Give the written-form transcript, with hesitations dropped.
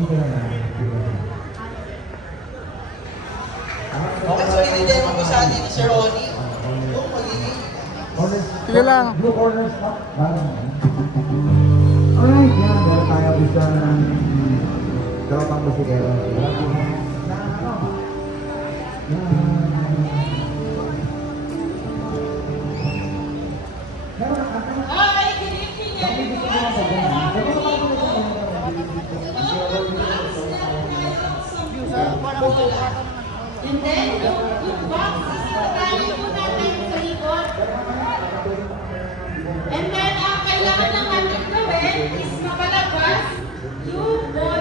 Okay, so i-demo ko sa atin ni Sir Ronnie. Yung magiging... Sige lang. Blue corners up. Alright, yan. Meron tayo isang tropang musikero. Hi, good evening everyone. And then, yung boxes na tayo po natin sa likod. And then, ang kailangan ng ating gawin is mapalabas yung ball